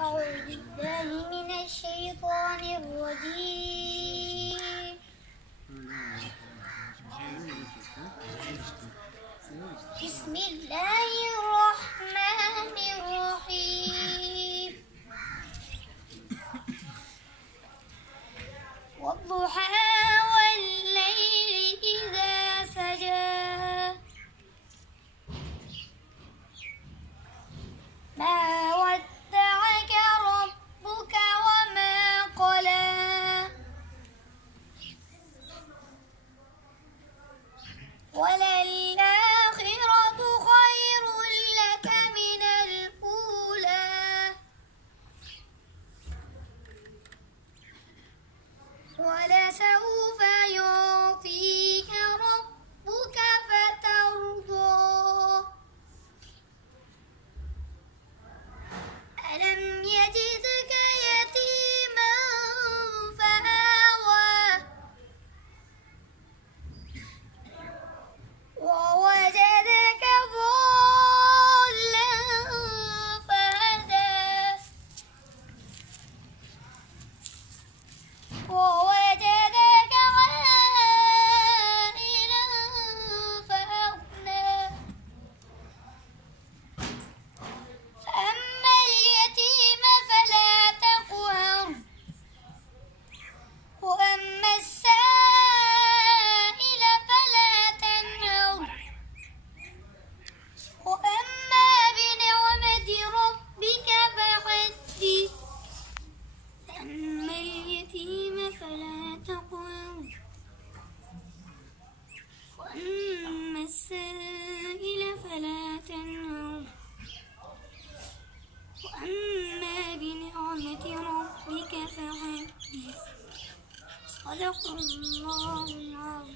أعوذ بالله من الشيطان الرجيم. بسم الله الرحمن الرحيم. والضحى والليل إذا سجى ما ودعك ربك وما قلى وللآخرة خير لك من الأولى ولسوف يعطيك ربك فترضى ألم يجدك يتيما فآوى ووجدك ضالا فهدى ووجدك عائلا فأغنى فأما اليتيم فلا تقهر وأما السائل فلا تنهر وأما بنعمة ربك فحدث فأما اليتيم فلا تقهر وأما السائل فلا تنهر وأما بنعمة ربك فحدث صدق الله العظيم.